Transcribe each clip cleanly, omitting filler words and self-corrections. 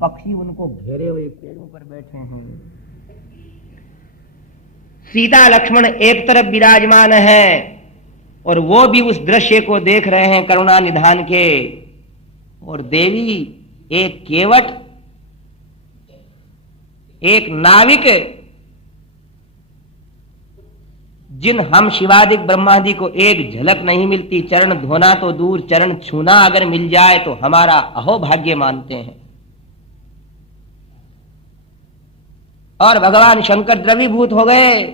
पक्षी उनको घेरे हुए पेड़ों पर बैठे हैं। सीता लक्ष्मण एक तरफ विराजमान है और वो भी उस दृश्य को देख रहे हैं करुणा निधान के, और देवी एक केवट, एक नाविक, जिन हम शिवादिक ब्रह्मादि को एक झलक नहीं मिलती, चरण धोना तो दूर चरण छूना अगर मिल जाए तो हमारा अहोभाग्य मानते हैं। और भगवान शंकर द्रवीभूत हो गए।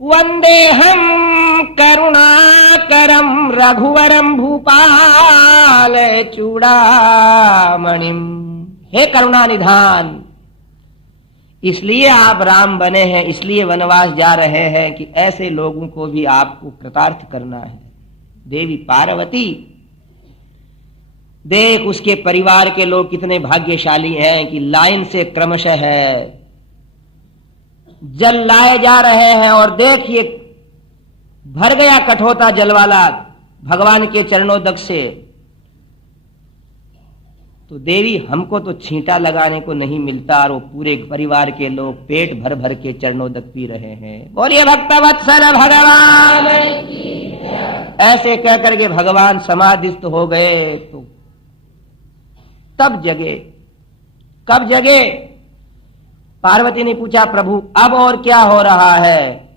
वंदे हम करुणाकरम रघुवरम भूपाल चूड़ामणिम। हे करुणा निधान, इसलिए आप राम बने हैं, इसलिए वनवास जा रहे हैं कि ऐसे लोगों को भी आपको कृतार्थ करना है। देवी पार्वती, देख उसके परिवार के लोग कितने भाग्यशाली हैं कि लाइन से क्रमशः है जल लाए जा रहे हैं, और देखिए भर गया कठोता जल वाला भगवान के चरणोदक से। तो देवी हमको तो छींटा लगाने को नहीं मिलता, और वो पूरे परिवार के लोग पेट भर भर के चरणोदक पी रहे हैं। बोलिए भक्तवत्सल भगवान। ऐसे कह करके भगवान समाधिस्थ हो गए। तो तब जगे, कब जगे? पार्वती ने पूछा, प्रभु अब और क्या हो रहा है?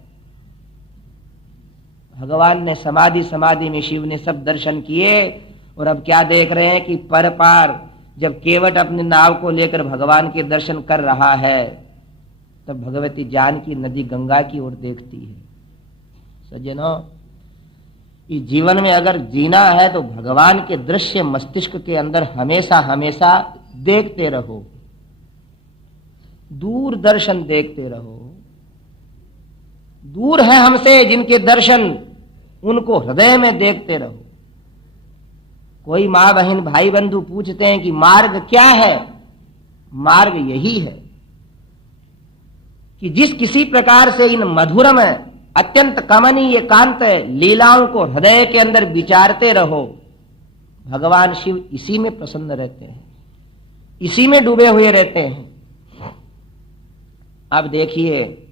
भगवान ने समाधि में शिव ने सब दर्शन किए, और अब क्या देख रहे हैं कि पर पार जब केवट अपने नाव को लेकर भगवान के दर्शन कर रहा है, तब भगवती जानकी नदी गंगा की ओर देखती है। सज्जनों, इस जीवन में अगर जीना है तो भगवान के दृश्य मस्तिष्क के अंदर हमेशा हमेशा देखते रहो, दूर दर्शन देखते रहो। दूर है हमसे जिनके दर्शन, उनको हृदय में देखते रहो। कोई माँ बहन भाई बंधु पूछते हैं कि मार्ग क्या है? मार्ग यही है कि जिस किसी प्रकार से इन मधुरम अत्यंत कमनीय कांत लीलाओं को हृदय के अंदर विचारते रहो, भगवान शिव इसी में प्रसन्न रहते हैं, इसी में डूबे हुए रहते हैं। अब देखिए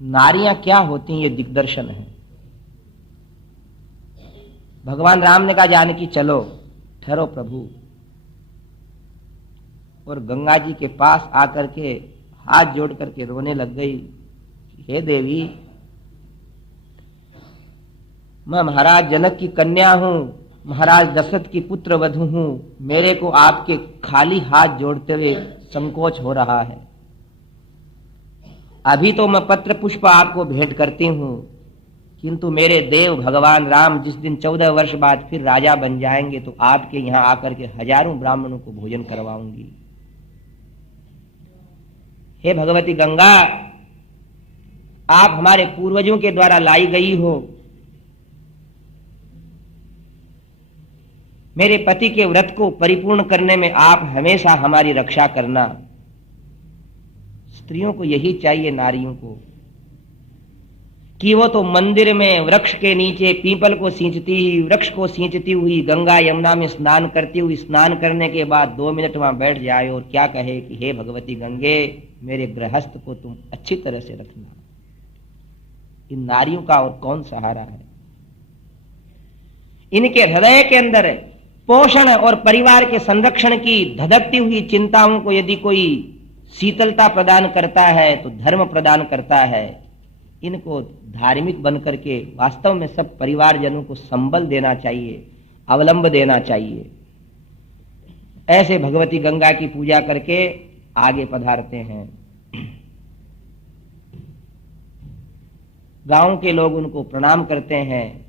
नारियां क्या होती हैं, ये दिग्दर्शन है। भगवान राम ने कहा जानकी चलो, ठहरो प्रभु, और गंगा जी के पास आकर के हाथ जोड़ करके रोने लग गई। हे देवी, मैं महाराज जनक की कन्या हूं, महाराज दशरथ की पुत्र वधू हूं, मेरे को आपके खाली हाथ जोड़ते हुए संकोच हो रहा है। अभी तो मैं पत्र पुष्प आपको भेंट करती हूं, किंतु मेरे देव भगवान राम जिस दिन 14 वर्ष बाद फिर राजा बन जाएंगे तो आपके यहां आकर के हजारों ब्राह्मणों को भोजन करवाऊंगी। हे भगवती गंगा, आप हमारे पूर्वजों के द्वारा लाई गई हो, मेरे पति के व्रत को परिपूर्ण करने में आप हमेशा हमारी रक्षा करना। स्त्रियों को यही चाहिए, नारियों को, कि वो तो मंदिर में वृक्ष के नीचे पीपल को सींचती हुई, वृक्ष को सींचती हुई गंगा यमुना में स्नान करती हुई, स्नान करने के बाद 2 मिनट वहां बैठ जाए और क्या कहे कि हे भगवती गंगे, मेरे गृहस्थ को तुम अच्छी तरह से रखना। इन नारियों का और कौन सहारा है? इनके हृदय के अंदर पोषण और परिवार के संरक्षण की धधकती हुई चिंताओं को यदि कोई शीतलता प्रदान करता है तो धर्म प्रदान करता है। इनको धार्मिक बनकर के वास्तव में सब परिवारजनों को संबल देना चाहिए, अवलंब देना चाहिए। ऐसे भगवती गंगा की पूजा करके आगे पधारते हैं। गांव के लोग उनको प्रणाम करते हैं।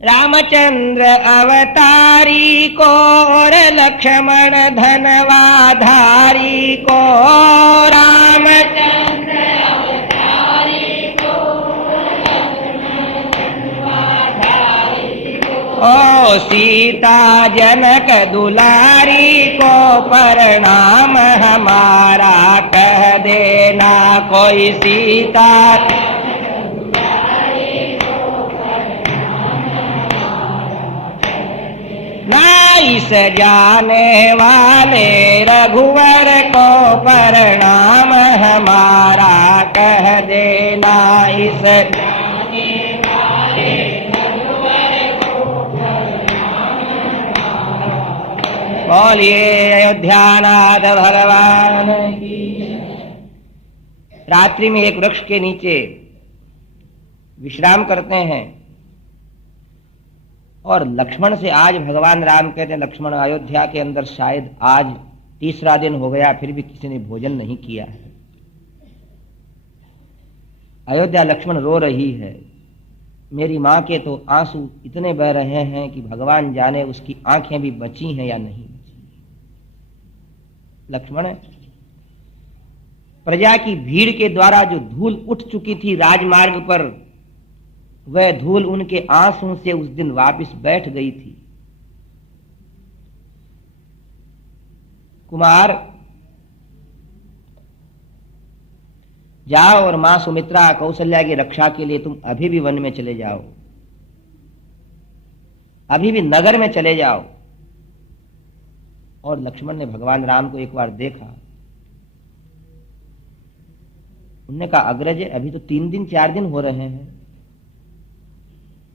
रामचंद्र अवतारी को और लक्ष्मण धनवाधारी को, रामचंद्र अवतारी को लक्ष्मण धनवाधारी को, ओ सीता जनक दुलारी को प्रणाम हमारा कह देना। कोई सीता ना इस जाने वाले रघुवर को प्रणाम हमारा कह देना। इस जाने वाले रघुवर को प्रणाम हमारा। बोलिए अयोध्यानाथ भगवान की। रात्रि में एक वृक्ष के नीचे विश्राम करते हैं और लक्ष्मण से आज भगवान राम कहते हैं, लक्ष्मण अयोध्या के अंदर शायद आज तीसरा दिन हो गया फिर भी किसी ने भोजन नहीं किया है। अयोध्या लक्ष्मण रो रही है, मेरी मां के तो आंसू इतने बह रहे हैं कि भगवान जाने उसकी आंखें भी बची हैं या नहीं बची। लक्ष्मण प्रजा की भीड़ के द्वारा जो धूल उठ चुकी थी राजमार्ग पर, वह धूल उनके आंसू से उस दिन वापस बैठ गई थी। कुमार जाओ और मां सुमित्रा कौशल्या की रक्षा के लिए तुम अभी भी वन में चले जाओ, अभी भी नगर में चले जाओ। और लक्ष्मण ने भगवान राम को एक बार देखा, उन्होंने कहा अग्रज अभी तो 3 दिन 4 दिन हो रहे हैं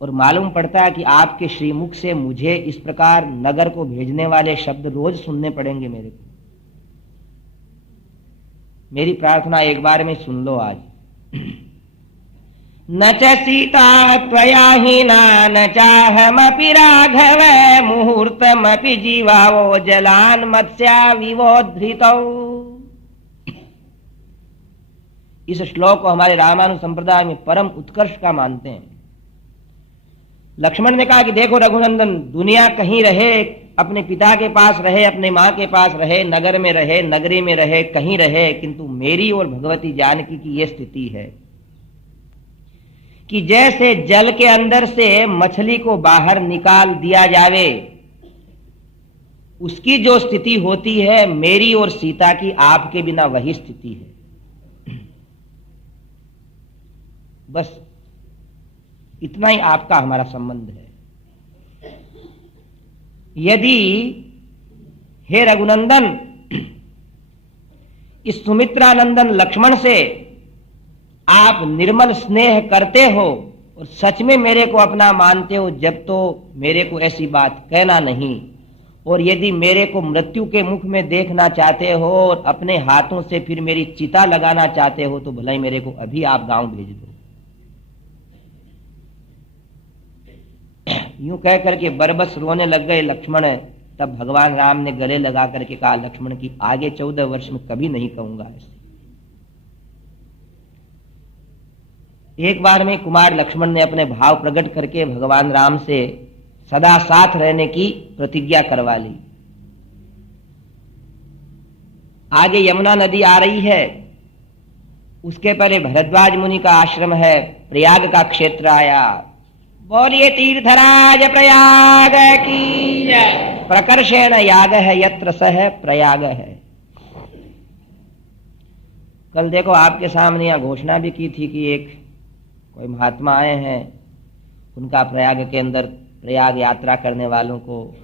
और मालूम पड़ता है कि आपके श्रीमुख से मुझे इस प्रकार नगर को भेजने वाले शब्द रोज सुनने पड़ेंगे मेरे को। मेरी प्रार्थना एक बार में सुन लो आज। न च सीता त्वया हीना न चाहमपि राघव मुहूर्तमपि जीवावो जलान मत्स्या विवोधृतौ। इस श्लोक को हमारे रामानु संप्रदाय में परम उत्कर्ष का मानते हैं। लक्ष्मण ने कहा कि देखो रघुनंदन, दुनिया कहीं रहे, अपने पिता के पास रहे, अपने मां के पास रहे, नगर में रहे, नगरी में रहे, कहीं रहे, किंतु मेरी और भगवती जानकी की यह स्थिति है कि जैसे जल के अंदर से मछली को बाहर निकाल दिया जावे, उसकी जो स्थिति होती है मेरी और सीता की आपके बिना वही स्थिति है। बस इतना ही आपका हमारा संबंध है। यदि हे रघुनंदन इस सुमित्रानंदन लक्ष्मण से आप निर्मल स्नेह करते हो और सच में मेरे को अपना मानते हो, जब तो मेरे को ऐसी बात कहना नहीं। और यदि मेरे को मृत्यु के मुख में देखना चाहते हो और अपने हाथों से फिर मेरी चिता लगाना चाहते हो तो भला ही मेरे को अभी आप गांव भेज दो। यूं कह करके बरबस रोने लग गए लक्ष्मण। तब भगवान राम ने गले लगा करके कहा, लक्ष्मण की आगे 14 वर्ष में कभी नहीं कहूंगा ऐसे। एक बार में कुमार लक्ष्मण ने अपने भाव प्रकट करके भगवान राम से सदा साथ रहने की प्रतिज्ञा करवा ली। आगे यमुना नदी आ रही है, उसके पहले भरद्वाज मुनि का आश्रम है, प्रयाग का क्षेत्र आया। बोलिए तीर्थराज प्रयाग की जय। प्रकर्षेण याग है यत्र सह प्रयाग है। कल देखो आपके सामने यहां घोषणा भी की थी कि एक कोई महात्मा आए हैं, उनका प्रयाग के अंदर प्रयाग यात्रा करने वालों को,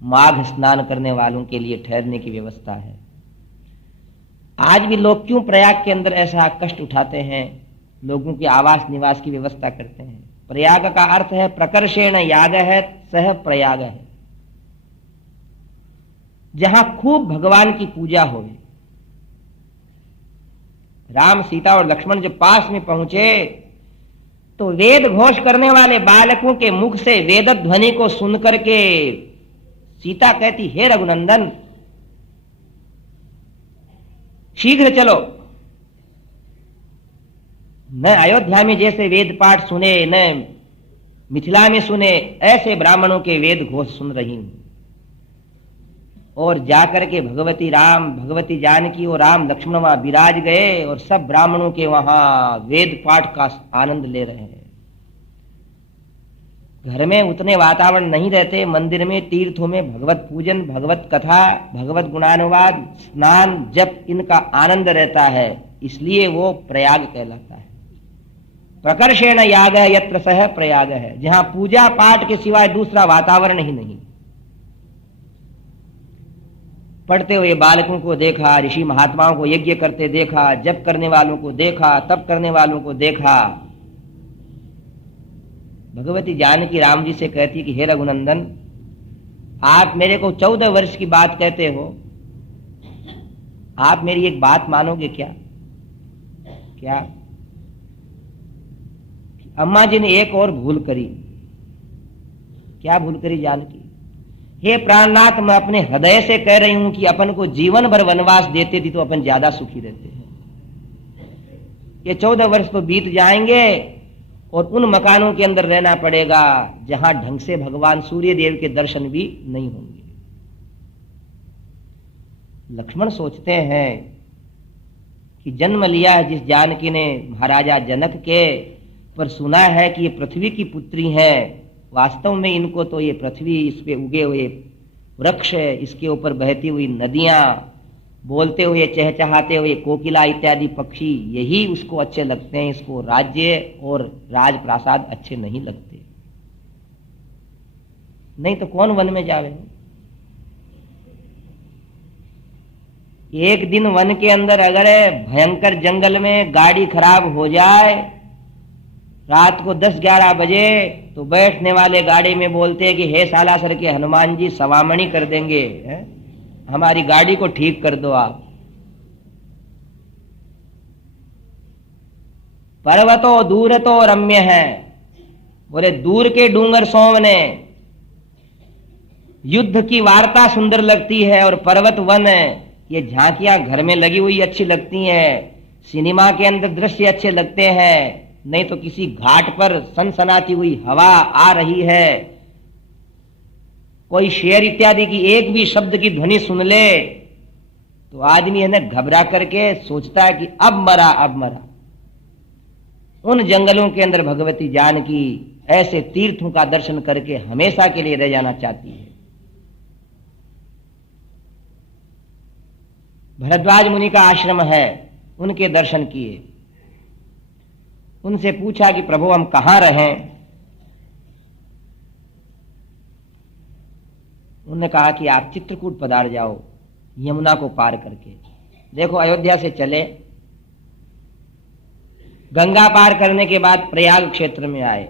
माघ स्नान करने वालों के लिए ठहरने की व्यवस्था है। आज भी लोग क्यों प्रयाग के अंदर ऐसा कष्ट उठाते हैं, लोगों की आवास निवास की व्यवस्था करते हैं। प्रयाग का अर्थ है प्रकर्षेण याग है सह प्रयाग है, जहां खूब भगवान की पूजा हो। राम सीता और लक्ष्मण जब पास में पहुंचे तो वेद घोष करने वाले बालकों के मुख से वेद ध्वनि को सुनकर के सीता कहती, हे रघुनंदन शीघ्र चलो। न अयोध्या में जैसे वेद पाठ सुने, न मिथिला में सुने, ऐसे ब्राह्मणों के वेद घोष सुन रही हूं। और जाकर के भगवती राम, भगवती जानकी और राम लक्ष्मण वहां विराज गए और सब ब्राह्मणों के वहां वेद पाठ का आनंद ले रहे हैं। घर में उतने वातावरण नहीं रहते, मंदिर में, तीर्थों में भगवत पूजन, भगवत कथा, भगवत गुणानुवाद, स्नान, जप, इनका आनंद रहता है, इसलिए वो प्रयाग कहलाता है। प्रकर्षेण याग है यत्र सह प्रयाग है, जहां पूजा पाठ के सिवाय दूसरा वातावरण ही नहीं। पढ़ते हुए बालकों को देखा, ऋषि महात्माओं को यज्ञ करते देखा, जप करने वालों को देखा, तप करने वालों को देखा। भगवती जानकी राम जी से कहती कि हे रघुनंदन, आप मेरे को 14 वर्ष की बात कहते हो, आप मेरी एक बात मानोगे क्या? क्या? अम्मा जी ने एक और भूल करी। क्या भूल करी जानकी? हे प्राणनाथ, मैं अपने हृदय से कह रही हूं कि अपन को जीवन भर वनवास देते थी तो अपन ज्यादा सुखी रहते हैं। ये 14 वर्ष तो बीत जाएंगे और उन मकानों के अंदर रहना पड़ेगा जहां ढंग से भगवान सूर्य देव के दर्शन भी नहीं होंगे। लक्ष्मण सोचते हैं कि जन्म लिया है जिस जानकी ने महाराजा जनक के, पर सुना है कि ये पृथ्वी की पुत्री हैं। वास्तव में इनको तो ये पृथ्वी, इस पे उगे हुए वृक्ष, इसके ऊपर बहती हुई नदियां, बोलते हुए चहचहाते हुए कोकिला इत्यादि पक्षी, यही उसको अच्छे लगते हैं। इसको राज्य और राजप्रासाद अच्छे नहीं लगते। नहीं तो कौन वन में जावे? एक दिन वन के अंदर अगर भयंकर जंगल में गाड़ी खराब हो जाए, रात को 10-11 बजे, तो बैठने वाले गाड़ी में बोलते हैं कि हे सालासर के हनुमान जी, सवामणी कर देंगे, हमारी गाड़ी को ठीक कर दो आप। पर्वतो दूर तो रम्य है, बोले दूर के डूंगर सोवने, युद्ध की वार्ता सुंदर लगती है, और पर्वत वन ये झांकियां घर में लगी हुई अच्छी लगती हैं, सिनेमा के अंदर दृश्य अच्छे लगते हैं। नहीं तो किसी घाट पर सनसनाती हुई हवा आ रही है, कोई शेर इत्यादि की एक भी शब्द की ध्वनि सुन ले तो आदमी है ना घबरा करके सोचता है कि अब मरा, अब मरा। उन जंगलों के अंदर भगवती जानकी ऐसे तीर्थों का दर्शन करके हमेशा के लिए रह जाना चाहती है। भरद्वाज मुनि का आश्रम है, उनके दर्शन किए। उनसे पूछा कि प्रभु हम कहां रहें? उन्होंने कहा कि आप चित्रकूट पधार जाओ, यमुना को पार करके। देखो, अयोध्या से चले, गंगा पार करने के बाद प्रयाग क्षेत्र में आए।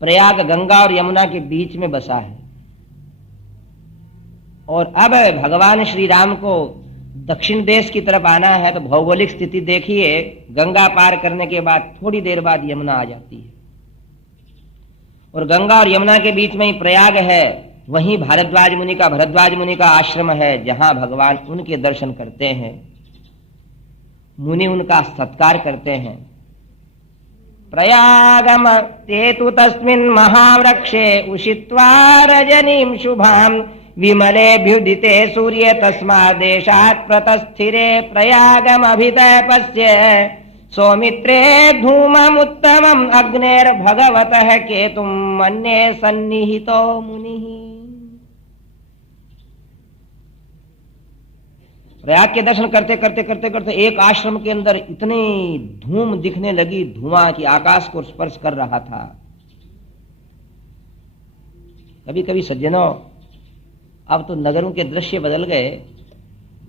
प्रयाग गंगा और यमुना के बीच में बसा है। और अब भगवान श्री राम को दक्षिण देश की तरफ आना है, तो भौगोलिक स्थिति देखिए, गंगा पार करने के बाद थोड़ी देर बाद यमुना आ जाती है, और गंगा और यमुना के बीच में ही प्रयाग है। वहीं भारद्वाज मुनि का आश्रम है, जहां भगवान उनके दर्शन करते हैं। मुनि उनका सत्कार करते हैं। प्रयागम ते तु तस्मिन् महावृक्षे उषित्वा रजनीं शुभां विमलेऽभ्युदिते सूर्ये तस्माद्देशात् प्रतस्थिरे प्रयागमभितपस्य सौमित्रे धूममुत्तमम् अग्नेर्भगवतः केतुं मन्ये सन्निहितो मुनिः। प्रयाग के दर्शन करते करते एक आश्रम के अंदर इतनी धूम दिखने लगी, धुआं कि आकाश को स्पर्श कर रहा था। कभी कभी सज्जनों, अब तो नगरों के दृश्य बदल गए,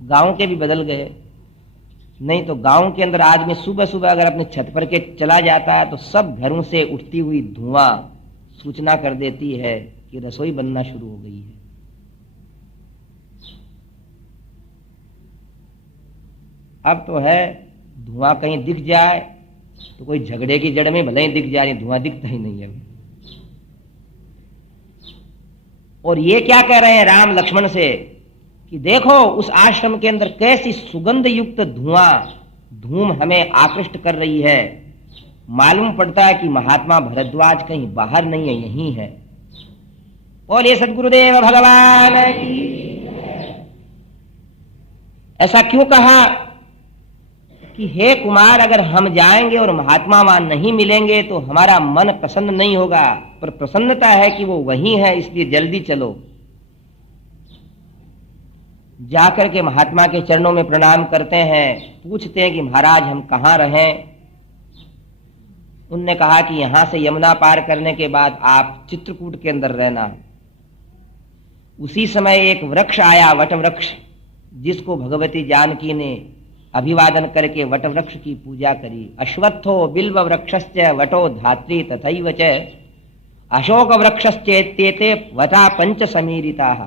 गांव के भी बदल गए। नहीं तो गांव के अंदर आदमी सुबह सुबह अगर अपने छत पर के चला जाता है तो सब घरों से उठती हुई धुआं सूचना कर देती है कि रसोई बनना शुरू हो गई है। अब तो है धुआं कहीं दिख जाए तो कोई झगड़े की जड़ में भले ही दिख जाए, धुआं दिखता ही नहीं है। और ये क्या कह रहे हैं राम लक्ष्मण से कि देखो उस आश्रम के अंदर कैसी सुगंध युक्त धूम हमें आकृष्ट कर रही है। मालूम पड़ता है कि महात्मा भरद्वाज कहीं बाहर नहीं है, यहीं है। बोलिए सद्गुरुदेव भगवान की। ऐसा क्यों कहा कि हे कुमार, अगर हम जाएंगे और महात्मा वहां नहीं मिलेंगे तो हमारा मन प्रसन्न नहीं होगा, पर प्रसन्नता है कि वो वहीं है, इसलिए जल्दी चलो। जाकर के महात्मा के चरणों में प्रणाम करते हैं, पूछते हैं कि महाराज हम कहाँ रहें। उनने कहा कि यहां से यमुना पार करने के बाद आप चित्रकूट के अंदर रहना। उसी समय एक वृक्ष आया, वट वृक्ष, जिसको भगवती जानकी ने अभिवादन करके वट वृक्ष की पूजा करी। अश्वत्थो बिल्व वृक्षस्य वटो धात्री तथैव च अशोक वृक्षश्चेत्येते वटा पंच समीरिताः।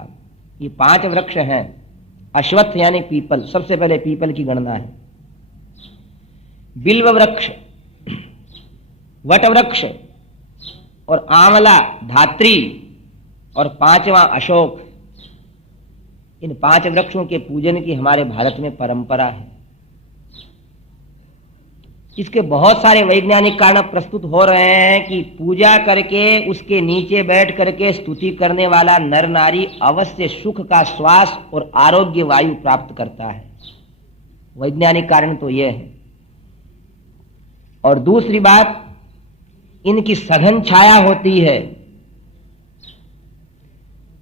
ये 5 वृक्ष हैं। अश्वत्थ यानी पीपल, सबसे पहले पीपल की गणना है। बिल्व वृक्ष, वट वृक्ष और आंवला धात्री और 5वां अशोक, इन 5 वृक्षों के पूजन की हमारे भारत में परंपरा है। इसके बहुत सारे वैज्ञानिक कारण प्रस्तुत हो रहे हैं कि पूजा करके उसके नीचे बैठ करके स्तुति करने वाला नर नारी अवश्य सुख का श्वास और आरोग्य वायु प्राप्त करता है। वैज्ञानिक कारण तो यह है। और दूसरी बात, इनकी सघन छाया होती है।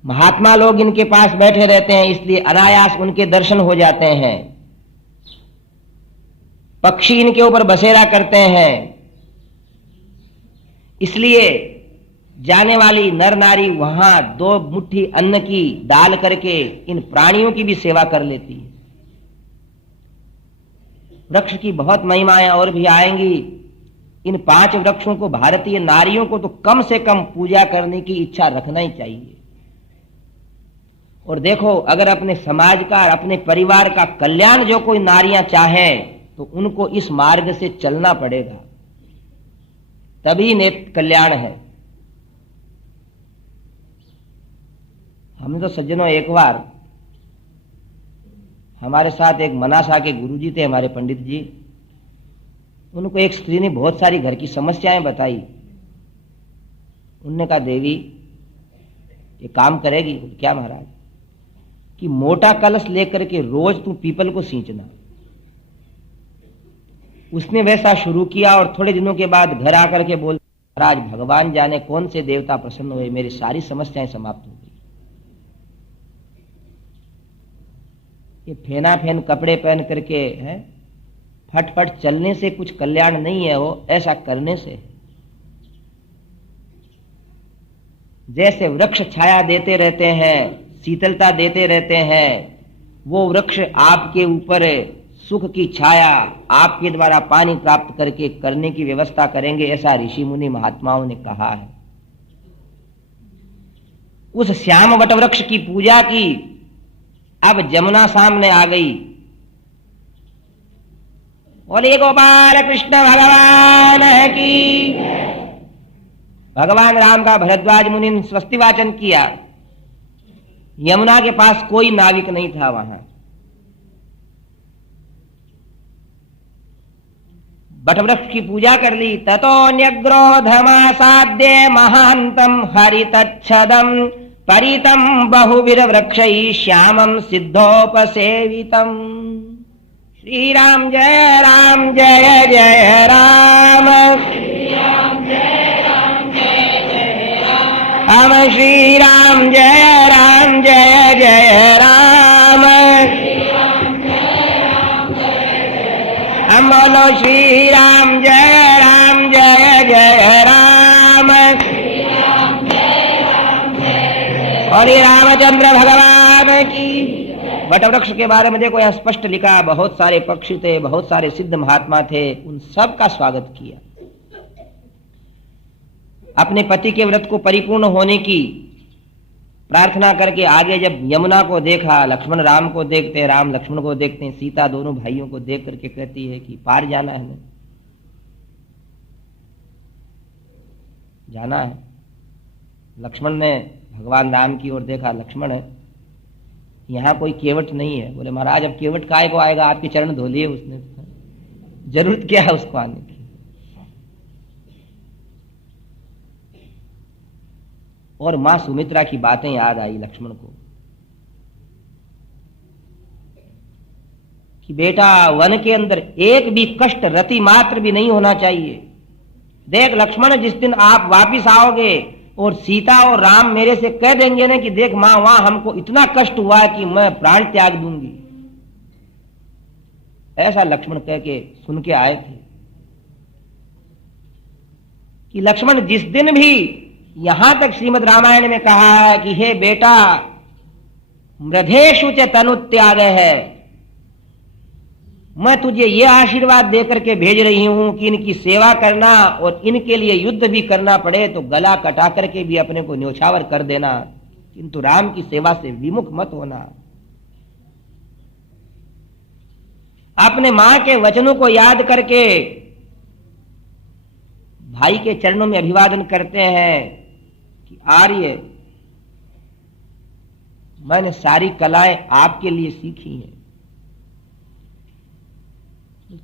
महात्मा लोग इनके पास बैठे रहते हैं, इसलिए अनायास उनके दर्शन हो जाते हैं। पक्षी इनके ऊपर बसेरा करते हैं, इसलिए जाने वाली नर नारी वहां 2 मुट्ठी अन्न की डाल करके इन प्राणियों की भी सेवा कर लेती है। वृक्ष की बहुत महिमाएं और भी आएंगी। इन 5 वृक्षों को भारतीय नारियों को तो कम से कम पूजा करने की इच्छा रखना ही चाहिए। और देखो, अगर अपने समाज का और अपने परिवार का कल्याण जो कोई नारियां चाहें तो उनको इस मार्ग से चलना पड़ेगा, तभी नेत्र कल्याण है। हमने तो सज्जनों, एक बार हमारे साथ एक मनासा के गुरुजी थे, हमारे पंडित जी। उनको एक स्त्री ने बहुत सारी घर की समस्याएं बताई। उनने कहा, देवी ये काम करेगी? क्या महाराज? कि मोटा कलश लेकर के रोज तू पीपल को सींचना। उसने वैसा शुरू किया और थोड़े दिनों के बाद घर आकर के बोल, महाराज भगवान जाने कौन से देवता प्रसन्न हुए, मेरी सारी समस्याएं समाप्त हो गई। ये फेना फेन कपड़े पहन करके है फटफट चलने से कुछ कल्याण नहीं है, वो ऐसा करने से है। जैसे वृक्ष छाया देते रहते हैं, शीतलता देते रहते हैं, वो वृक्ष आपके ऊपर सुख की छाया आपके द्वारा पानी प्राप्त करके करने की व्यवस्था करेंगे, ऐसा ऋषि मुनि महात्माओं ने कहा है। उस श्याम वट वृक्ष की पूजा की। अब जमुना सामने आ गई। बोलिए गोपाल कृष्ण भगवान की। भगवान राम का भरद्वाज मुनि ने स्वस्ति वाचन किया। यमुना के पास कोई नाविक नहीं था वहां। वटवृक्ष की पूजा कर ली। ततो न्यग्रोधमासाद्य महांतम हरितच्छदम परितम बहुवीर वृक्षैः श्यामं सिद्धोपसेवितम्। श्री राम जय जय राम। हम श्री राम जय जय राम। हम बोलो श्री राम जय जय राम। और ये रामचंद्र भगवान की। वटवृक्ष के बारे में देखो, यहाँ स्पष्ट लिखा, बहुत सारे पक्षी थे, बहुत सारे सिद्ध महात्मा थे, उन सब का स्वागत किया। अपने पति के व्रत को परिपूर्ण होने की प्रार्थना करके आगे जब यमुना को देखा, लक्ष्मण राम को देखते, राम लक्ष्मण को देखते हैं, सीता दोनों भाइयों को देख करके कहती है कि पार जाना है, हमें जाना है। लक्ष्मण ने भगवान राम की ओर देखा, लक्ष्मण है यहाँ कोई केवट नहीं है। बोले महाराज अब केवट काय को आएगा, आपके चरण धो लिए उसने, जरूरत क्या है उसको आने की। और मां सुमित्रा की बातें याद आई लक्ष्मण को कि बेटा वन के अंदर एक भी कष्ट रति मात्र भी नहीं होना चाहिए। देख लक्ष्मण, जिस दिन आप वापिस आओगे और सीता और राम मेरे से कह देंगे ना कि देख मां वहां हमको इतना कष्ट हुआ कि मैं प्राण त्याग दूंगी, ऐसा लक्ष्मण कह के सुन के आए थे कि लक्ष्मण जिस दिन भी यहां तक श्रीमद् रामायण में कहा है कि हे बेटा मृधेषु च तनुत्याग है। मैं तुझे ये आशीर्वाद देकर के भेज रही हूं कि इनकी सेवा करना और इनके लिए युद्ध भी करना पड़े तो गला कटा करके भी अपने को न्योछावर कर देना, किंतु राम की सेवा से विमुख मत होना। अपने मां के वचनों को याद करके भाई के चरणों में अभिवादन करते हैं कि आर्य, मैंने सारी कलाएं आपके लिए सीखी हैं।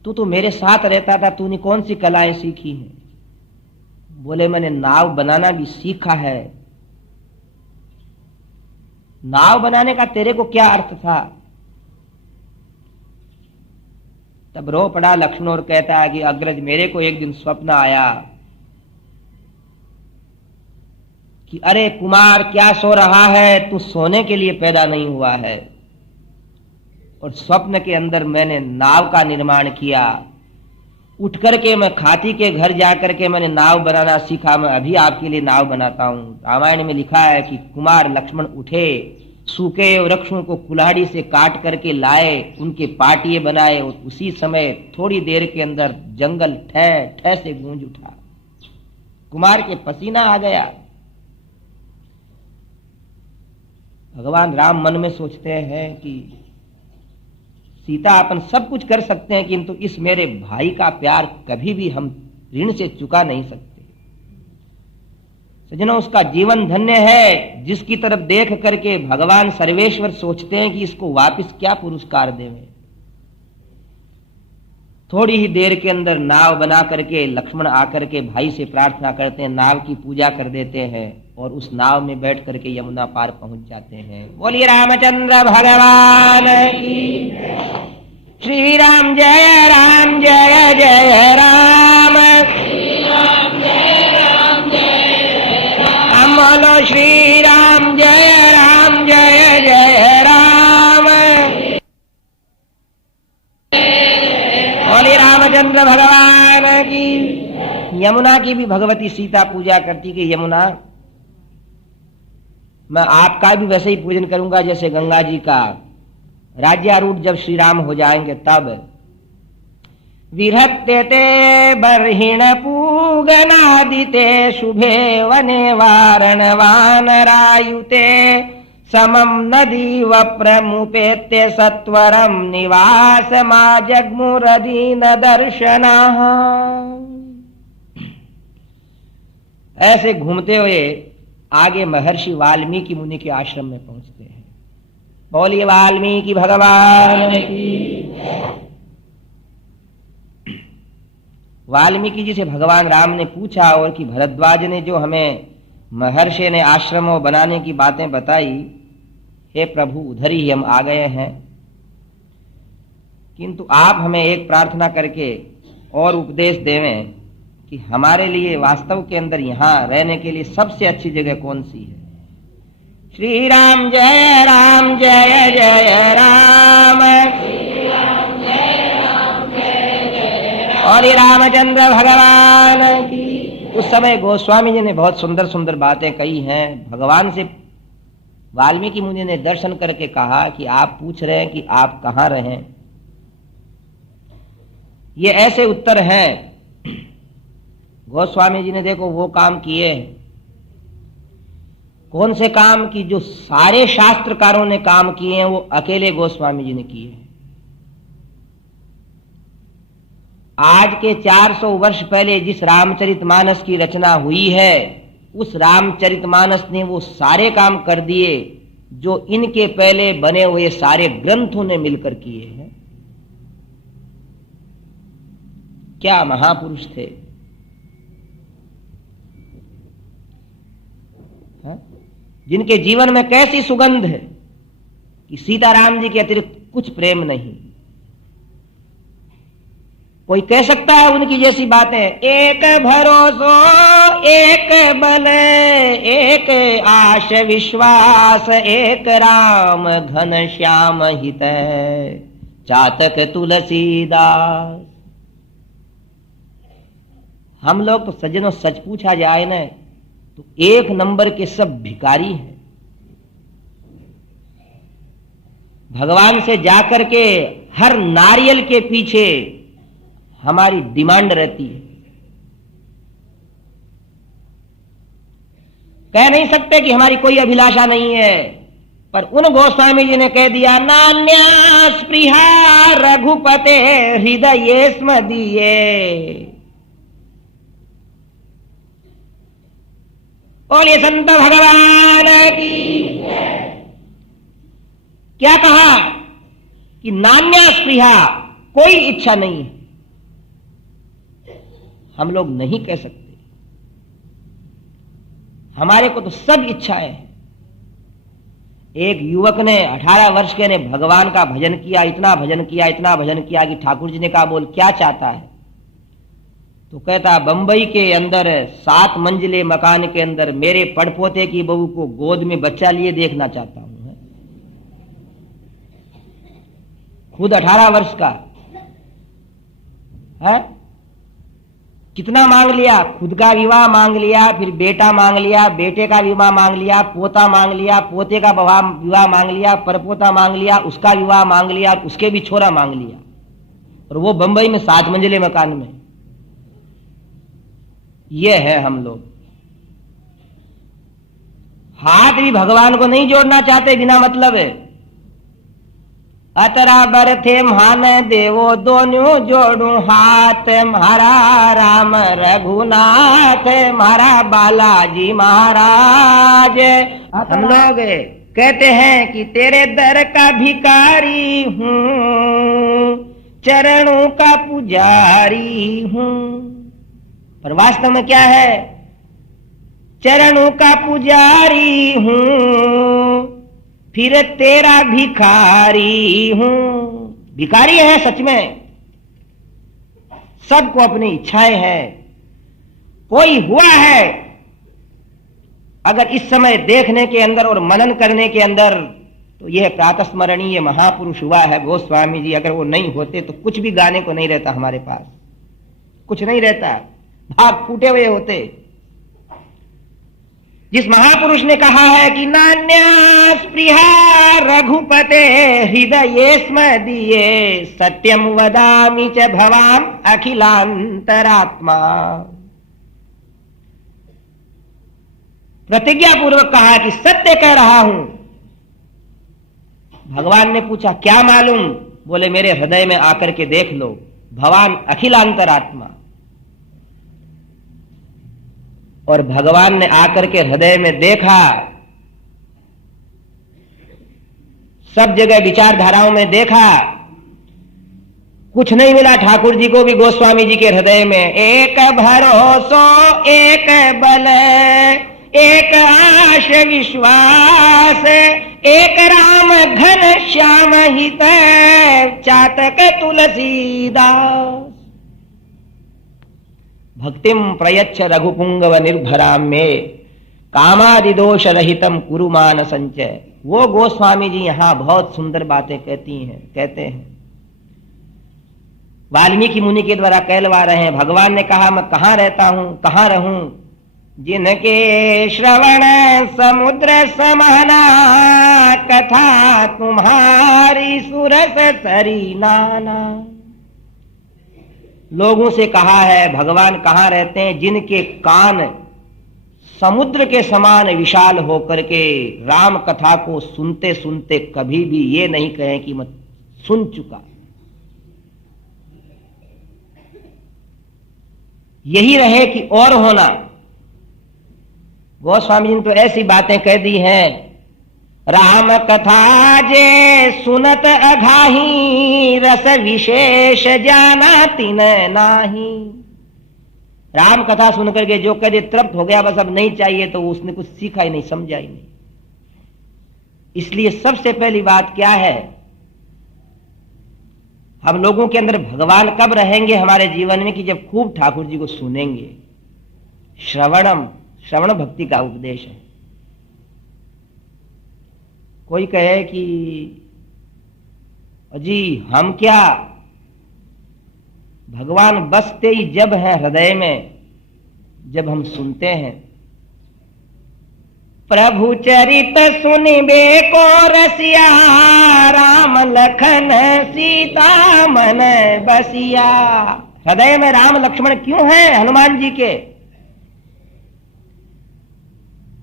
तू तो मेरे साथ रहता था, तूने कौन सी कलाएं सीखी हैं? बोले मैंने नाव बनाना भी सीखा है। नाव बनाने का तेरे को क्या अर्थ था? तब रो पड़ा लक्ष्मण और कहता है कि अग्रज, मेरे को एक दिन स्वप्न आया कि अरे कुमार, क्या सो रहा है? तू सोने के लिए पैदा नहीं हुआ है। और स्वप्न के अंदर मैंने नाव का निर्माण किया। उठ करके मैं खाती के घर जाकर के मैंने नाव बनाना सीखा। मैं अभी आपके लिए नाव बनाता हूं। रामायण में लिखा है कि कुमार लक्ष्मण उठे, सूखे वृक्षों को कुल्हाड़ी से काट करके लाए, उनके पाटिये बनाए और उसी समय थोड़ी देर के अंदर जंगल ठह ठह से गूंज उठा। कुमार के पसीना आ गया। भगवान राम मन में सोचते हैं कि सीता, अपन सब कुछ कर सकते हैं किंतु इस मेरे भाई का प्यार कभी भी हम ऋण से चुका नहीं सकते। सज्जनों, उसका जीवन धन्य है जिसकी तरफ देख करके भगवान सर्वेश्वर सोचते हैं कि इसको वापस क्या पुरस्कार देवें। थोड़ी ही देर के अंदर नाव बना करके लक्ष्मण आकर के भाई से प्रार्थना करते हैं, नाव की पूजा कर देते हैं और उस नाव में बैठ करके यमुना पार पहुंच जाते हैं। बोलिए रामचंद्र भगवान की। श्री राम जय राम, जय जय राम। हम बोलो श्री राम जय राम, जय जय राम। बोलिए रामचंद्र भगवान की। यमुना की भी भगवती सीता पूजा करती कि यमुना, मैं आपका भी वैसे ही पूजन करूंगा जैसे गंगा जी का। राज्यारूढ़ जब श्री राम हो जाएंगे तब। विरहते ते बर्हिण पूगनादिते शुभे वने वारण वानरायुते समम नदी वप्रमुपेत्य सत्वरम निवास मा जग्मुरदीन दर्शनाः। ऐसे घूमते हुए आगे महर्षि वाल्मीकि मुनि के आश्रम में पहुंचते हैं। बोलिए वाल्मीकि भगवान की। वाल्मीकि जी से भगवान राम ने पूछा और कि भरद्वाज ने जो हमें महर्षि ने आश्रमों बनाने की बातें बताई, हे प्रभु उधर ही हम आ गए हैं, किंतु आप हमें एक प्रार्थना करके और उपदेश देवें कि हमारे लिए वास्तव के अंदर यहाँ रहने के लिए सबसे अच्छी जगह कौन सी है। श्री राम जय राम, जय जय राम। और रामचंद्र भगवान की। उस समय गोस्वामी जी ने बहुत सुंदर सुंदर बातें कही हैं। भगवान से वाल्मीकि मुनि ने दर्शन करके कहा कि आप पूछ रहे हैं कि आप कहाँ रहें। ये ऐसे उत्तर हैं। गोस्वामी जी ने देखो वो काम किए, कौन से काम की जो सारे शास्त्रकारों ने काम किए हैं वो अकेले गोस्वामी जी ने किए हैं। आज के 400 वर्ष पहले जिस रामचरितमानस की रचना हुई है, उस रामचरितमानस ने वो सारे काम कर दिए जो इनके पहले बने हुए सारे ग्रंथों ने मिलकर किए हैं। क्या महापुरुष थे। जिनके जीवन में कैसी सुगंध है कि सीताराम जी के अतिरिक्त कुछ प्रेम नहीं। कोई कह सकता है उनकी जैसी बातें? एक भरोसो एक बल एक आश विश्वास एक राम घन श्याम हित चातक तुलसीदास। हम लोग तो सज्जनों सच पूछा जाए ना तो एक नंबर के सब भिखारी हैं। भगवान से जाकर के हर नारियल के पीछे हमारी डिमांड रहती है। कह नहीं सकते कि हमारी कोई अभिलाषा नहीं है, पर उन गोस्वामी जी ने कह दिया, नान्या स्पृहा रघुपते हृदये स्मदीये। बोलिए संत भगवान की। क्या कहा कि नान्या स्पृहा, कोई इच्छा नहीं है। हम लोग नहीं कह सकते, हमारे को तो सब इच्छाएं हैं। एक युवक ने 18 वर्ष के ने भगवान का भजन किया, इतना भजन किया, इतना भजन किया कि ठाकुर जी ने कहा, बोल क्या चाहता है? तो कहता, बंबई के अंदर 7 मंजिले मकान के अंदर मेरे पड़पोते की बहू को गोद में बच्चा लिए देखना चाहता हूं। खुद 18 वर्ष का है, कितना मांग लिया? खुद का विवाह मांग लिया, फिर बेटा मांग लिया, बेटे का विवाह मांग लिया, पोता मांग लिया, पोते का विवाह मांग लिया, परपोता मांग लिया, उसका विवाह मांग लिया, उसके भी छोरा मांग लिया, और वो बंबई में 7 मंजिले मकान में। ये है हम लोग। हाथ भी भगवान को नहीं जोड़ना चाहते बिना मतलब है। अतरा बरथे मान देवो दोनों जोड़ू हाथ, म्हारा राम रघुनाथ, म्हारा बालाजी महाराज। हम लोग कहते हैं कि तेरे दर का भिखारी हूँ, चरणों का पुजारी हूँ, पर वास्तव में क्या है? चरणों का पुजारी हूँ, फिर तेरा भिखारी हूं। भिखारी है सच में, सबको अपनी इच्छाएं हैं। कोई हुआ है अगर इस समय देखने के अंदर और मनन करने के अंदर, तो यह प्रातस्मरणीय महापुरुष हुआ है गोस्वामी जी। अगर वो नहीं होते तो कुछ भी गाने को नहीं रहता हमारे पास, कुछ नहीं रहता, भाग फूटे हुए होते। जिस महापुरुष ने कहा है कि नान्या स्पृहा रघुपते हृदये स्मदीये, सत्यम वदामि च भवाम अखिलांतरात्मा। प्रतिज्ञा पूर्वक कहा कि सत्य कह रहा हूं। भगवान ने पूछा क्या मालूम? बोले मेरे हृदय में आकर के देख लो, भगवान अखिलांतरात्मा। और भगवान ने आकर के हृदय में देखा, सब जगह विचारधाराओं में देखा, कुछ नहीं मिला ठाकुर जी को भी गोस्वामी जी के हृदय में। एक भरोसो एक बल, एक आश विश्वास, एक राम घन श्याम हित, चातक तुलसीदास। भक्तिम प्रयच्छ रघुपुंगव निर्भराम में, कामादिदोष रहितम कुरुमान संचय। वो गोस्वामी जी यहां बहुत सुंदर बातें कहते हैं। वाल्मीकि मुनि के द्वारा कहलवा रहे हैं। भगवान ने कहा मैं कहां रहता हूं, कहां रहूं? जिनके श्रवण समुद्र समाना, कथा तुम्हारी सुरस सरी नाना। लोगों से कहा है भगवान कहां रहते हैं? जिनके कान समुद्र के समान विशाल होकर के राम कथा को सुनते सुनते कभी भी ये नहीं कहें कि मैं सुन चुका। यही रहे कि और होना। गोस्वामी जी ने तो ऐसी बातें कह दी हैं, राम कथा जे सुनत अघाही, रस विशेष जाना तिन नाही। राम कथा सुनकर के जो कह दे तृप्त हो गया, बस अब नहीं चाहिए, तो उसने कुछ सीखा ही नहीं, समझा ही नहीं। इसलिए सबसे पहली बात क्या है, हम लोगों के अंदर भगवान कब रहेंगे हमारे जीवन में? कि जब खूब ठाकुर जी को सुनेंगे। श्रवण भक्ति का उपदेश है। कोई कहे कि अजी हम क्या, भगवान बसते ही जब है हृदय में, जब हम सुनते हैं। प्रभु चरित सुनिबे को रसिया, राम लखन सीता मन बसिया। हृदय में राम लक्ष्मण क्यों हैं हनुमान जी के?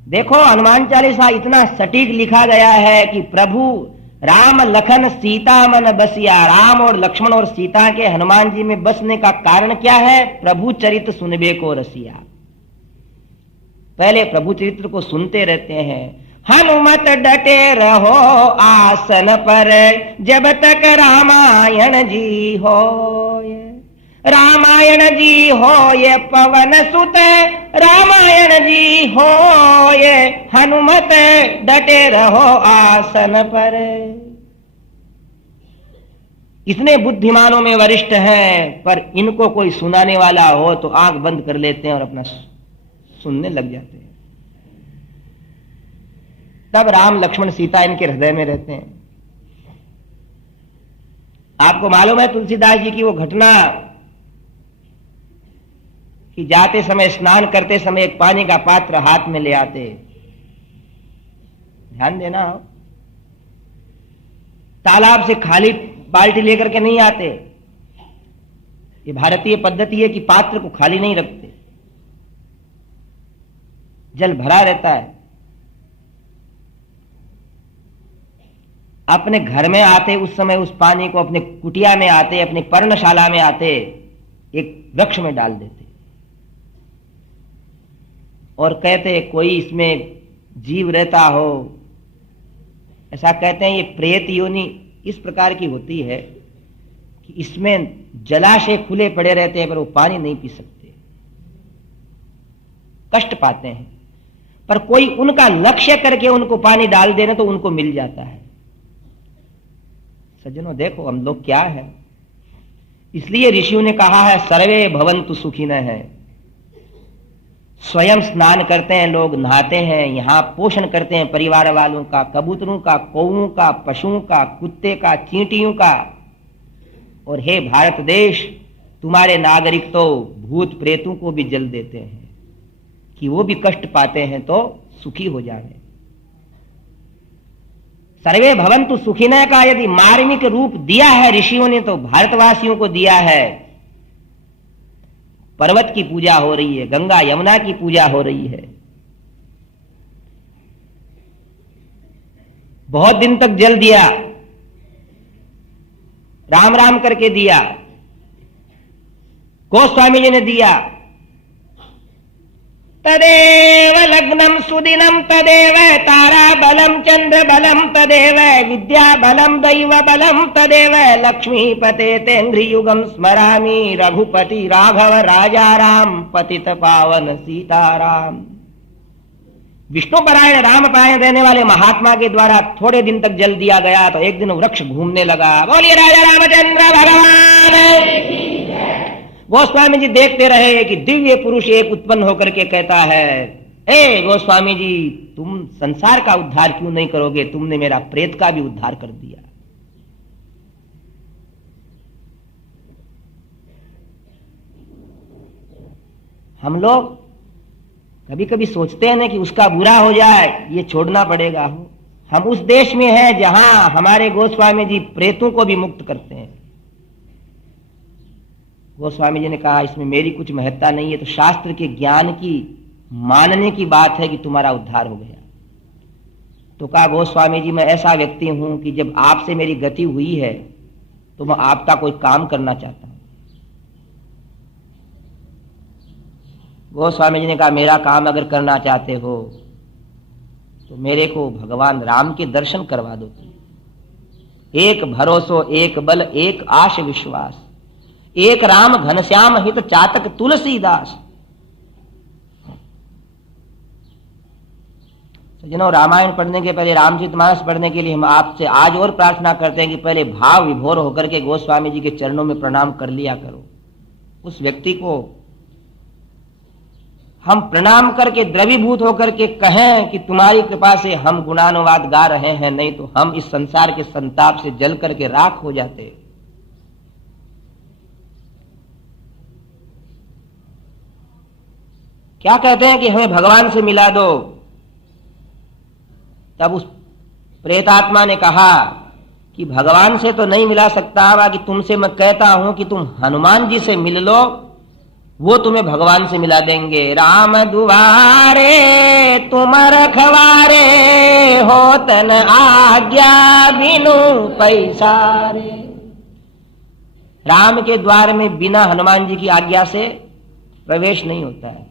देखो, हनुमान चालीसा इतना सटीक लिखा गया है कि प्रभु राम लखन सीता मन बसिया। राम और लक्ष्मण और सीता के हनुमान जी में बसने का कारण क्या है? प्रभु चरित सुनबे को रसिया। पहले प्रभु चरित्र को सुनते रहते हैं। हनुमत डटे रहो आसन पर, जब तक रामायण जी हो। रामायण जी हो ये पवन सुत, रामायण जी हो ये हनुमत डटे रहो आसन पर। इतने बुद्धिमानों में वरिष्ठ हैं, पर इनको कोई सुनाने वाला हो तो आंख बंद कर लेते हैं और अपना सुनने लग जाते हैं। तब राम लक्ष्मण सीता इनके हृदय में रहते हैं। आपको मालूम है तुलसीदास जी की वो घटना कि जाते समय, स्नान करते समय एक पानी का पात्र हाथ में ले आते। ध्यान देना, तालाब से खाली बाल्टी लेकर के नहीं आते। ये भारतीय पद्धति है कि पात्र को खाली नहीं रखते, जल भरा रहता है। अपने घर में आते उस समय उस पानी को अपने कुटिया में आते, अपनी पर्णशाला में आते, एक वृक्ष में डाल देते और कहते कोई इसमें जीव रहता हो। ऐसा कहते हैं ये प्रेत योनि इस प्रकार की होती है कि इसमें जलाशय खुले पड़े रहते हैं पर वो पानी नहीं पी सकते, कष्ट पाते हैं। पर कोई उनका लक्ष्य करके उनको पानी डाल देना तो उनको मिल जाता है। सज्जनों देखो हम लोग क्या है। इसलिए ऋषियों ने कहा है सर्वे भवन्तु सुखिनः है। स्वयं स्नान करते हैं लोग, नहाते हैं, यहां पोषण करते हैं परिवार वालों का, कबूतरों का, कौओं का, पशुओं का, कुत्ते का, चींटियों का। और हे भारत देश, तुम्हारे नागरिक तो भूत प्रेतों को भी जल देते हैं कि वो भी कष्ट पाते हैं तो सुखी हो जाए। सर्वे भवन्तु सुखिनः का यदि मार्मिक रूप दिया है ऋषियों ने तो भारतवासियों को दिया है। पर्वत की पूजा हो रही है, गंगा यमुना की पूजा हो रही है। बहुत दिन तक जल दिया, राम राम करके दिया, गोस्वामी जी ने दिया। तदेव लग्नम सुदिनम तदेव तारा बलम चंद्र बलम तदेव विद्या बलम दैव बलम तदेव लक्ष्मीपते तेन्द्रियुगम स्मरामि रघुपति राघव राजा राम पतित पावन सीताराम। विष्णु परायण राम परायण रहने वाले महात्मा के द्वारा थोड़े दिन तक जल दिया गया तो एक दिन वृक्ष घूमने लगा। बोलिए राजा रामचंद्र भगवान। गोस्वामी जी देखते रहे कि दिव्य पुरुष एक उत्पन्न होकर के कहता है, ए गोस्वामी जी, तुम संसार का उद्धार क्यों नहीं करोगे? तुमने मेरा प्रेत का भी उद्धार कर दिया। हम लोग कभी कभी सोचते हैं ना कि उसका बुरा हो जाए, ये छोड़ना पड़ेगा। हम उस देश में हैं जहां हमारे गोस्वामी जी प्रेतों को भी मुक्त करते हैं। गोस्वामी जी ने कहा इसमें मेरी कुछ महत्ता नहीं है, तो शास्त्र के ज्ञान की मानने की बात है कि तुम्हारा उद्धार हो गया। तो कहा गोस्वामी जी मैं ऐसा व्यक्ति हूं कि जब आपसे मेरी गति हुई है तो मैं आपका कोई काम करना चाहता हूं। गोस्वामी जी ने कहा मेरा काम अगर करना चाहते हो तो मेरे को भगवान राम के दर्शन करवा दो। एक भरोसो एक बल एक आश विश्वास, एक राम घनश्याम हित चातक तुलसीदास। सज्जनों, रामायण पढ़ने के पहले, रामचरितमानस पढ़ने के लिए हम आपसे आज और प्रार्थना करते हैं कि पहले भाव विभोर होकर के गोस्वामी जी के चरणों में प्रणाम कर लिया करो। उस व्यक्ति को हम प्रणाम करके द्रवीभूत होकर के कहें कि तुम्हारी कृपा से हम गुणानुवाद गा रहे हैं, नहीं तो हम इस संसार के संताप से जल करके राख हो जाते। क्या कहते हैं कि हमें भगवान से मिला दो। तब उस प्रेतात्मा ने कहा कि भगवान से तो नहीं मिला सकता, बाकी तुमसे मैं कहता हूं कि तुम हनुमान जी से मिल लो, वो तुम्हें भगवान से मिला देंगे। राम दुआरे तुम रखवारे, होतन आज्ञा बिनु पैसारे। राम के द्वार में बिना हनुमान जी की आज्ञा से प्रवेश नहीं होता है।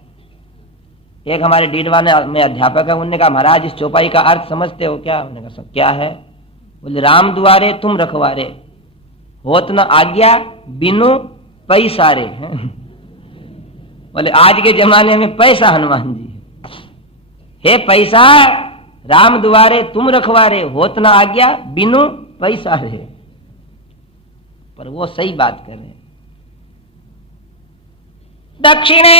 एक हमारे डीडवा में अध्यापक है, उन्होंने कहा महाराज इस चौपाई का अर्थ समझते हो क्या? उन्होंने कहा सब क्या है? बोले राम दुआरे तुम रखवारे, होत न आज्ञा बिनु पैसारे। बोले आज के जमाने में पैसा हनुमान जी है, पैसा राम दुआरे तुम रखवारे, होत न आज्ञा बिनु पैसारे। पर वो सही बात कर रहे हैं। दक्षिणे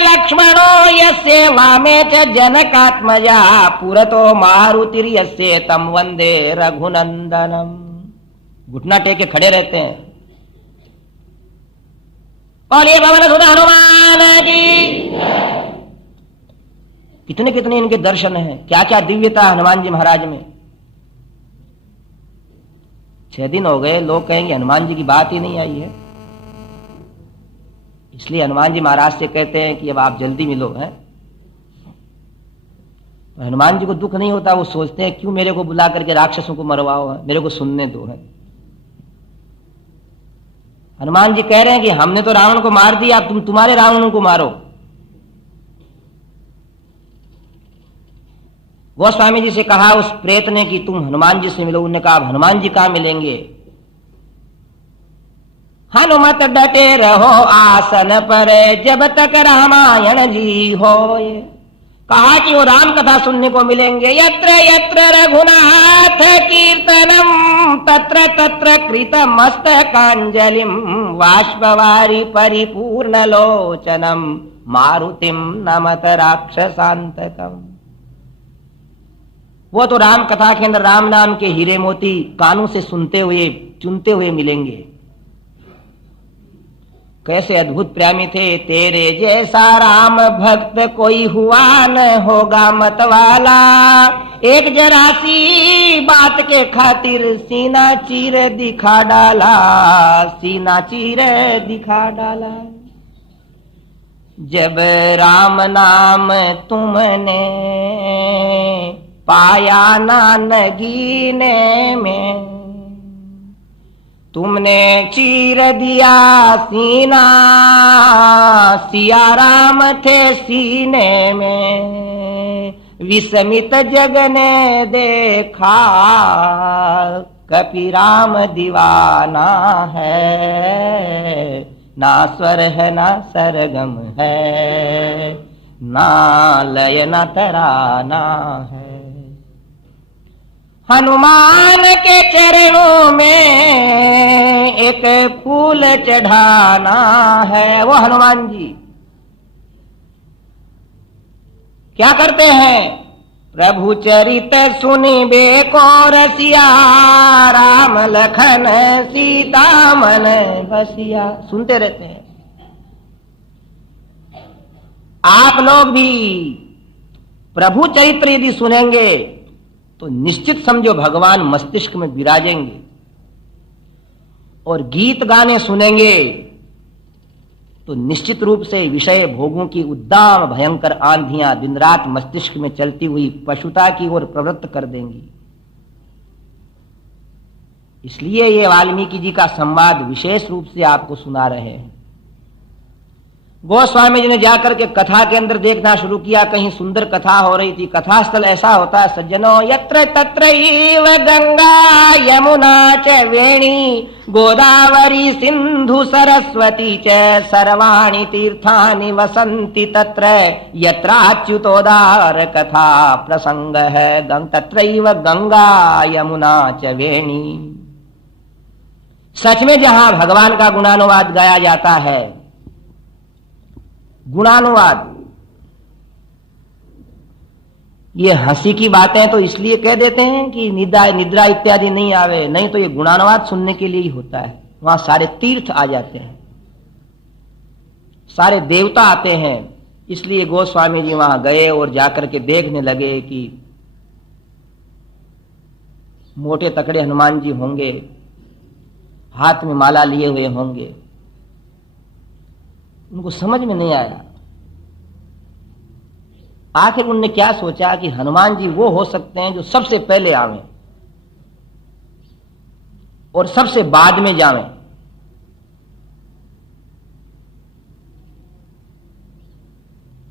लक्ष्मणो यस्य वामे च जनकात्मजा, पुरतो मारुतिर्यस्य तम वंदे रघुनंदनम। घुटना टेके खड़े रहते हैं। और ये भवन सुधा हनुमान की। कितने कितने इनके दर्शन हैं, क्या क्या दिव्यता हनुमान जी महाराज में। 6 दिन हो गए, लोग कहेंगे हनुमान जी की बात ही नहीं आई है। इसलिए हनुमान जी महाराज से कहते हैं कि अब आप जल्दी मिलो है। हनुमान जी को दुख नहीं होता, वो सोचते हैं क्यों मेरे को बुला करके राक्षसों को मरवाओ है, मेरे को सुनने दो है। हनुमान जी कह रहे हैं कि हमने तो रावण को मार दिया, अब तुम तुम्हारे रावणों को मारो। गोस्वामी जी से कहा उस प्रेत ने कि तुम हनुमान जी से मिलो। उन्होंने कहा हनुमान जी कहां मिलेंगे? हनुमत डटे रहो आसन पर, जब तक रामायण जी हो। कहा कि वो राम कथा सुनने को मिलेंगे। यत्र यत्र रघुनाथ कीर्तनम, तत्र तत्र कृत मस्तकांजलिम, वाष्पवारी परिपूर्ण लोचनम, मारुतिम नमत राक्षसांतकम। वो तो राम कथा के अंदर राम नाम के हीरे मोती कानों से सुनते हुए चुनते हुए मिलेंगे। कैसे अद्भुत प्रेमी थे। तेरे जैसा राम भक्त कोई हुआ न होगा मतवाला, एक जरा सी बात के खातिर सीना चीर दिखा डाला, सीना चीर दिखा डाला। जब राम नाम तुमने पाया ना नगीने में, तुमने चीर दिया सीना, सिया राम थे सीने में। विस्मित जग ने देखा, कपि राम दीवाना है, ना स्वर है ना सरगम है, ना लय ना तराना है। हनुमान के चरणों में एक फूल चढ़ाना है। वो हनुमान जी क्या करते हैं? प्रभु चरित सुनिबे को रसिया, राम लखन सीता मन बसिया। सुनते रहते हैं। आप लोग भी प्रभु चरित्र यदि सुनेंगे तो निश्चित समझो भगवान मस्तिष्क में विराजेंगे। और गीत गाने सुनेंगे तो निश्चित रूप से विषय भोगों की उद्दाम भयंकर आंधियां दिन रात मस्तिष्क में चलती हुई पशुता की ओर प्रवृत्त कर देंगी। इसलिए ये वाल्मीकि जी का संवाद विशेष रूप से आपको सुना रहे हैं। गोस्वामी जी ने जाकर के कथा के अंदर देखना शुरू किया, कहीं सुंदर कथा हो रही थी। कथा स्थल ऐसा होता है सज्जनों, यत्र तत्रैव गंगा यमुना च वेणी, गोदावरी सिंधु सरस्वती च, सर्वाणि तीर्थानि वसन्ति तत्र, यत्राच्युतोदार कथा प्रसंग है। तत्रैव गंगा यमुना च वेणी। सच में जहां भगवान का गुणानुवाद गाया जाता है, गुणानुवाद, ये हंसी की बातें तो इसलिए कह देते हैं कि निद्रा इत्यादि नहीं आवे, नहीं तो ये गुणानुवाद सुनने के लिए ही होता है। वहां सारे तीर्थ आ जाते हैं, सारे देवता आते हैं। इसलिए गोस्वामी जी वहां गए और जाकर के देखने लगे कि मोटे तकड़े हनुमान जी होंगे, हाथ में माला लिए हुए होंगे। उनको समझ में नहीं आया। आखिर उनने क्या सोचा कि हनुमान जी वो हो सकते हैं जो सबसे पहले आवे और सबसे बाद में जावें।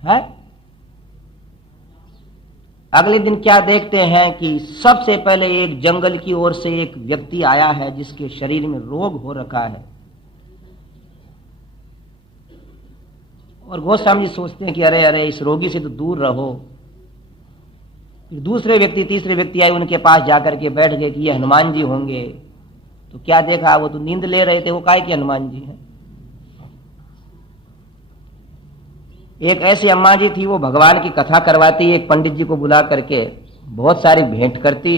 है अगले दिन क्या देखते हैं कि सबसे पहले एक जंगल की ओर से एक व्यक्ति आया है जिसके शरीर में रोग हो रखा है। और गोस्वामी जी सोचते हैं कि अरे अरे इस रोगी से तो दूर रहो। फिर दूसरे व्यक्ति तीसरे व्यक्ति आए, उनके पास जाकर के बैठ गए कि ये हनुमान जी होंगे। तो क्या देखा, वो तो नींद ले रहे थे, वो काय के हनुमान जी हैं। एक ऐसी अम्मा जी थी, वो भगवान की कथा करवाती, एक पंडित जी को बुला करके बहुत सारी भेंट करती,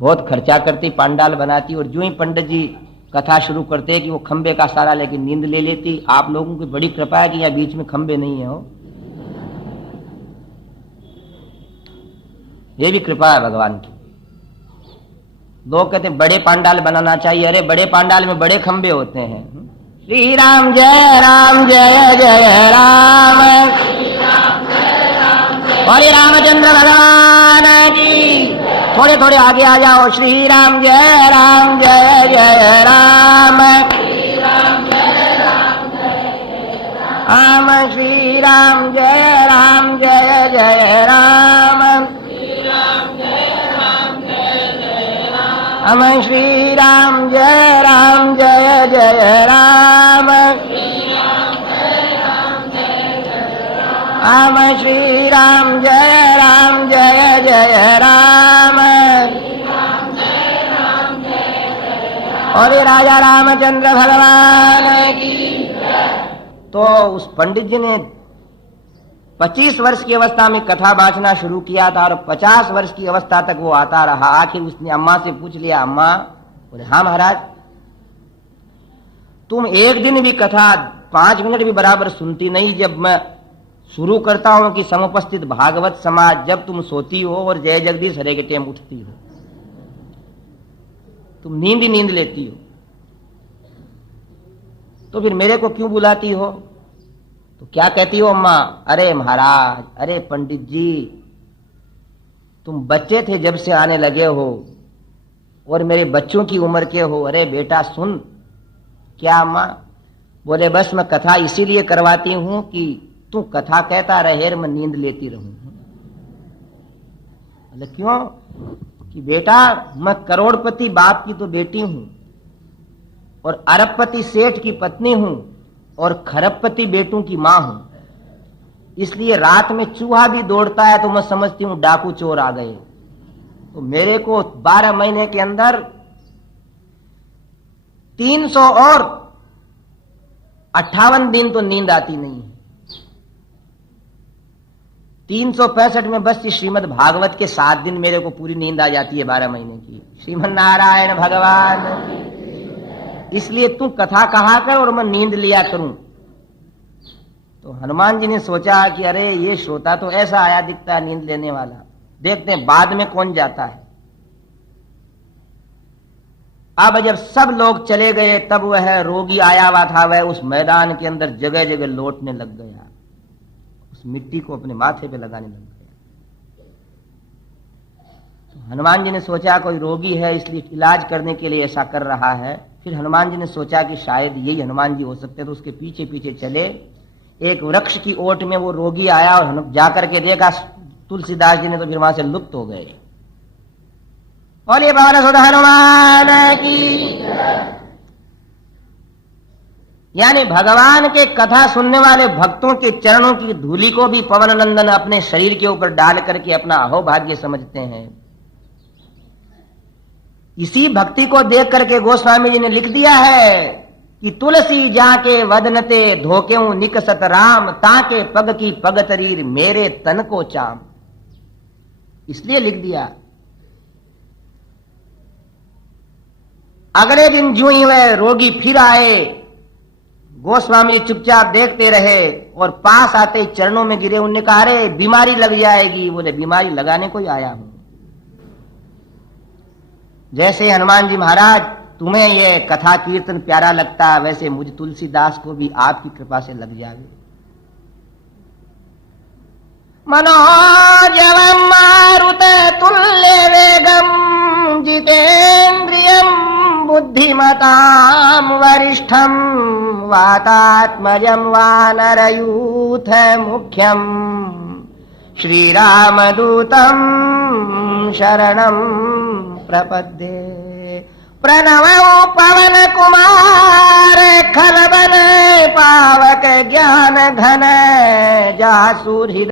बहुत खर्चा करती, पांडाल बनाती, और जो ही पंडित जी कथा शुरू करते कि वो खंबे का सारा लेके नींद ले लेती। आप लोगों की बड़ी कृपा है कि यहाँ बीच में खंबे नहीं है हो, ये भी कृपा है भगवान की। लोग कहते हैं बड़े पांडाल बनाना चाहिए, अरे बड़े पांडाल में बड़े खंबे होते हैं। श्री राम जय जय राम, और रामचंद्र भगवान की। थोड़े थोड़े आगे आ जाओ। श्री राम जय जय राम, राम श्री राम जय जय राम, हम श्री राम जय जय राम, हम श्री राम जय जय राम, और राजा रामचंद्र भगवान की। तो उस पंडित जी ने 25 वर्ष की अवस्था में कथा बांटना शुरू किया था और 50 वर्ष की अवस्था तक वो आता रहा। आखिर उसने अम्मा से पूछ लिया, अम्मा, बोले हाँ महाराज, तुम एक दिन भी कथा 5 मिनट भी बराबर सुनती नहीं। जब मैं शुरू करता हूं कि समुपस्थित भागवत समाज, जब तुम सोती हो और जय जगदीश हरे के टेम उठती हो, तुम नींद ही नींद लेती हो, तो फिर मेरे को क्यों बुलाती हो? तो क्या कहती हो अम्मा? अरे महाराज, अरे पंडित जी, तुम बच्चे थे जब से आने लगे हो और मेरे बच्चों की उम्र के हो। अरे बेटा सुन। क्या अम्मा? बोले बस मैं कथा इसीलिए करवाती हूं कि तू कथा कहता रहे, मैं नींद लेती रहूं। बोले क्यों? कि बेटा मैं करोड़पति बाप की तो बेटी हूं और अरबपति सेठ की पत्नी हूं और खरबपति बेटों की मां हूं, इसलिए रात में चूहा भी दौड़ता है तो मैं समझती हूं डाकू चोर आ गए। तो मेरे को 12 महीने के अंदर 358 दिन तो नींद आती नहीं है। 365 में बस श्रीमद् भागवत के 7 दिन मेरे को पूरी नींद आ जाती है 12 महीने की। श्रीमन नारायण भगवान। इसलिए तू कथा कहा कर और मैं नींद लिया करूं। तो हनुमान जी ने सोचा कि अरे ये श्रोता तो ऐसा आया दिखता है नींद लेने वाला, देखते हैं बाद में कौन जाता है। अब जब सब लोग चले गए तब वह रोगी आया हुआ था, वह उस मैदान के अंदर जगह जगह लौटने लग गया, उस मिट्टी को अपने माथे पे लगाने लग गया। तो हनुमान जी ने सोचा कोई रोगी है इसलिए इलाज करने के लिए ऐसा कर रहा है। फिर हनुमान जी ने सोचा कि शायद यही हनुमान जी हो सकते हैं, तो उसके पीछे पीछे चले। एक वृक्ष की ओट में वो रोगी आया और जाकर के देखा तुलसीदास जी ने, तो फिर वहां से लुप्त हो गए। और ये भवन सुध हनुमान की। यानी भगवान के कथा सुनने वाले भक्तों के चरणों की धूलि को भी पवन नंदन अपने शरीर के ऊपर डाल करके अपना अहोभाग्य समझते हैं। इसी भक्ति को देख करके गोस्वामी जी ने लिख दिया है कि तुलसी जाके वदनते धोकेऊ निकसत राम, ताके पग की पग तरीर मेरे तन को चाम। इसलिए लिख दिया। अगले दिन जो ही वह रोगी फिर आए, गोस्वामी चुपचाप देखते रहे और पास आते चरणों में गिरे। उन्होंने कहा अरे बीमारी लग जाएगी। बोले बीमारी लगाने को ही आया हूं। जैसे हनुमान जी महाराज तुम्हें ये कथा कीर्तन प्यारा लगता है, वैसे मुझ तुलसीदास को भी आपकी कृपा से लग जावे। मनोजवम मारुत तुल्य वेगम जितेन्द्रियम बुद्धिमताम वरिष्ठम वातात्मजं वानरयूथ मुख्यम श्रीरामदूतं शरणं प्रपद्ये। प्रणवो पवन कुमार खलबन पावक ज्ञान घन जासु हृदय